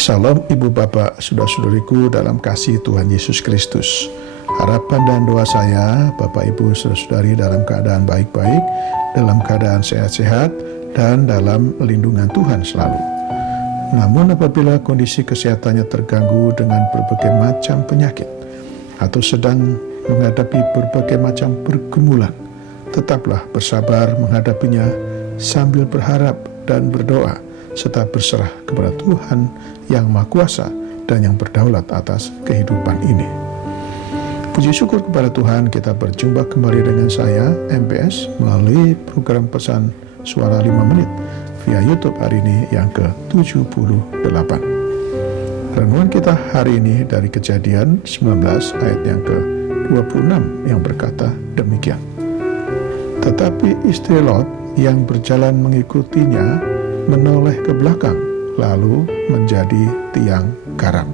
Salam Ibu Bapak, saudara-saudariku dalam kasih Tuhan Yesus Kristus. Harapan dan doa saya, Bapak Ibu saudara-saudari dalam keadaan baik-baik, dalam keadaan sehat-sehat, dan dalam lindungan Tuhan selalu. Namun apabila kondisi kesehatannya terganggu dengan berbagai macam penyakit, atau sedang menghadapi berbagai macam pergumulan, tetaplah bersabar menghadapinya sambil berharap dan berdoa, serta berserah kepada Tuhan yang Maha Kuasa dan yang berdaulat atas kehidupan ini. Puji syukur kepada Tuhan, kita berjumpa kembali dengan saya, MPS, melalui program pesan suara 5 menit via YouTube hari ini yang ke-78. Renungan kita hari ini dari Kejadian 19 ayat yang ke-26 yang berkata demikian. Tetapi istri Lot yang berjalan mengikutinya menoleh ke belakang, lalu menjadi tiang garam.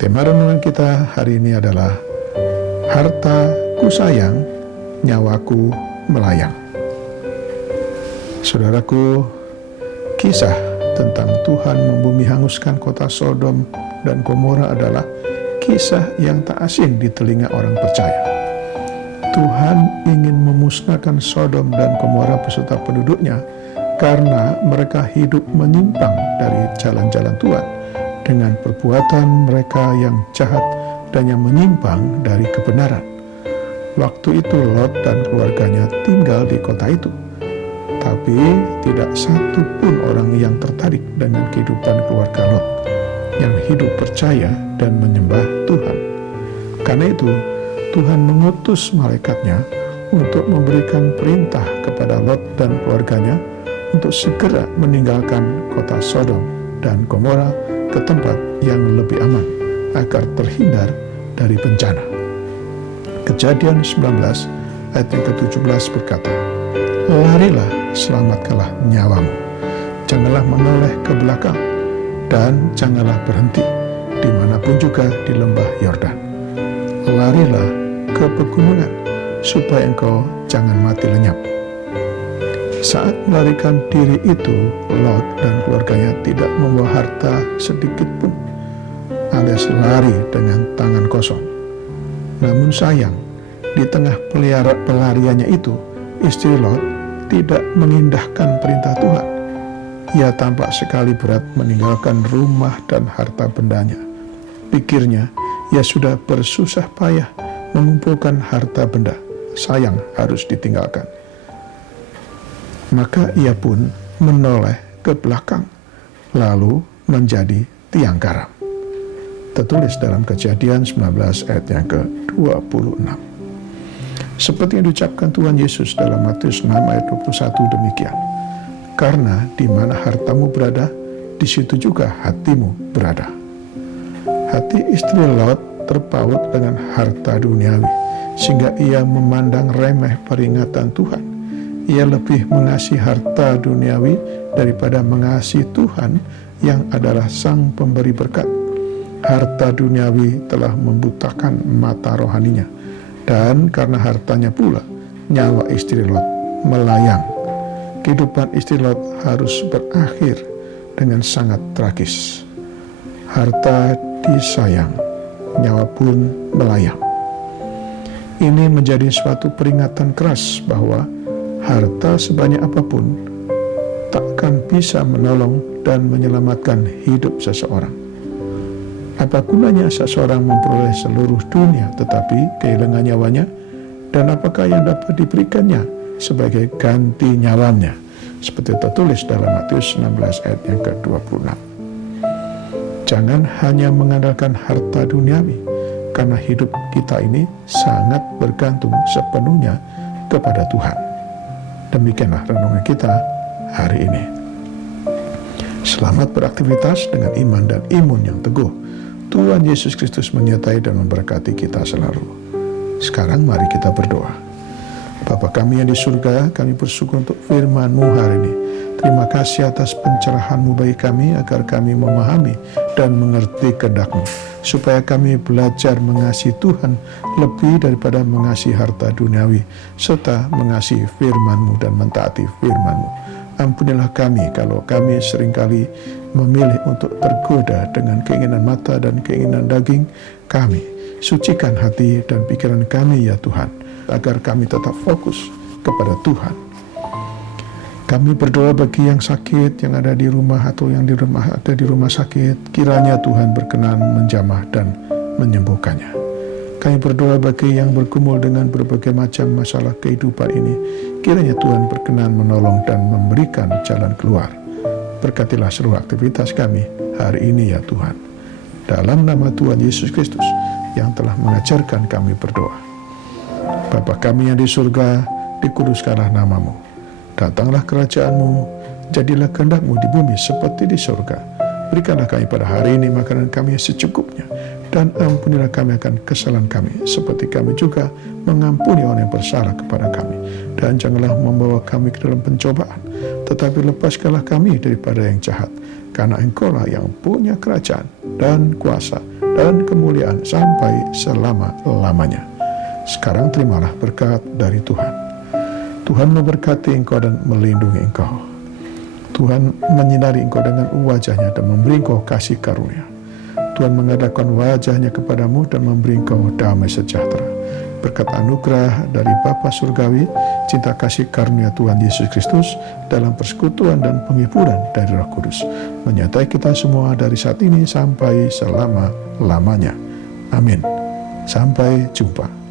Tema renungan kita hari ini adalah harta ku sayang, nyawaku melayang. Saudaraku, kisah tentang Tuhan membumi hanguskan kota Sodom dan Gomora adalah kisah yang tak asing di telinga orang percaya. Tuhan ingin memusnahkan Sodom dan Gomora beserta penduduknya karena mereka hidup menyimpang dari jalan-jalan Tuhan dengan perbuatan mereka yang jahat dan yang menyimpang dari kebenaran. Waktu itu Lot dan keluarganya tinggal di kota itu, tapi tidak satu pun orang yang tertarik dengan kehidupan keluarga Lot yang hidup percaya dan menyembah Tuhan. Karena itu Tuhan mengutus malaikatnya untuk memberikan perintah kepada Lot dan keluarganya untuk segera meninggalkan kota Sodom dan Gomora ke tempat yang lebih aman agar terhindar dari bencana. Kejadian 19 ayat yang ke-17 berkata, larilah, selamatkanlah nyawamu, janganlah menoleh ke belakang, dan janganlah berhenti dimanapun juga di lembah Yordan. Larilah ke pegunungan, supaya engkau jangan mati lenyap. Saat melarikan diri itu, Lot dan keluarganya tidak membawa harta sedikit pun, alias lari dengan tangan kosong. Namun sayang, di tengah pelariannya itu, istri Lot tidak mengindahkan perintah Tuhan. Ia tampak sekali berat meninggalkan rumah dan harta bendanya. Pikirnya, ia sudah bersusah payah mengumpulkan harta benda, sayang harus ditinggalkan. Maka ia pun menoleh ke belakang, lalu menjadi tiang garam. Tertulis dalam Kejadian 19 ayat yang ke-26. Seperti yang diucapkan Tuhan Yesus dalam Matius 6 ayat 21 demikian. Karena di mana hartamu berada, di situ juga hatimu berada. Hati istri Lot terpaut dengan harta duniawi, sehingga ia memandang remeh peringatan Tuhan. Ia lebih mengasihi harta duniawi daripada mengasihi Tuhan yang adalah Sang Pemberi berkat. Harta duniawi telah membutakan mata rohaninya, dan karena hartanya pula, nyawa istri Lot melayang. Kehidupan istri Lot harus berakhir dengan sangat tragis. Harta disayang, nyawa pun melayang. Ini menjadi suatu peringatan keras bahwa harta sebanyak apapun takkan bisa menolong dan menyelamatkan hidup seseorang. Apa gunanya seseorang memperoleh seluruh dunia tetapi kehilangan nyawanya? Dan apakah yang dapat diberikannya sebagai ganti nyawanya? Seperti tertulis dalam Matius 16 ayat yang ke-26. Jangan hanya mengandalkan harta duniawi, karena hidup kita ini sangat bergantung sepenuhnya kepada Tuhan. Demikianlah renungan kita hari ini. Selamat beraktivitas dengan iman dan imun yang teguh. Tuhan Yesus Kristus menyertai dan memberkati kita selalu. Sekarang mari kita berdoa. Bapa kami yang di surga, kami bersyukur untuk firman-Mu hari ini. Terima kasih atas pencerahan-Mu bagi kami, agar kami memahami dan mengerti kehendak-Mu, supaya kami belajar mengasihi Tuhan lebih daripada mengasihi harta duniawi, serta mengasihi firman-Mu dan mentaati firman-Mu. Ampunilah kami kalau kami seringkali memilih untuk tergoda dengan keinginan mata dan keinginan daging kami. Sucikan hati dan pikiran kami ya Tuhan, agar kami tetap fokus kepada Tuhan. Kami berdoa bagi yang sakit, yang ada di rumah atau yang ada di rumah sakit. Kiranya Tuhan berkenan menjamah dan menyembuhkannya. Kami berdoa bagi yang bergumul dengan berbagai macam masalah kehidupan ini. Kiranya Tuhan berkenan menolong dan memberikan jalan keluar. Berkatilah seluruh aktivitas kami hari ini ya Tuhan. Dalam nama Tuhan Yesus Kristus yang telah mengajarkan kami berdoa. Bapa kami yang di surga, dikuduskanlah namamu. Datanglah kerajaan-Mu, jadilah kehendak-Mu di bumi seperti di surga. Berikanlah kami pada hari ini makanan kami secukupnya, dan ampunilah kami akan kesalahan kami, seperti kami juga mengampuni orang yang bersalah kepada kami. Dan janganlah membawa kami ke dalam pencobaan, tetapi lepaskanlah kami daripada yang jahat, karena Engkau-lah yang punya kerajaan, dan kuasa, dan kemuliaan sampai selama-lamanya. Sekarang terimalah berkat dari Tuhan. Tuhan memberkati engkau dan melindungi engkau. Tuhan menyinari engkau dengan wajah-Nya dan memberi engkau kasih karunia. Tuhan menghadapkan wajah-Nya kepadamu dan memberi engkau damai sejahtera. Berkat anugerah dari Bapa Surgawi, cinta kasih karunia Tuhan Yesus Kristus dalam persekutuan dan penghiburan dari Roh Kudus menyertai kita semua dari saat ini sampai selama-lamanya. Amin. Sampai jumpa.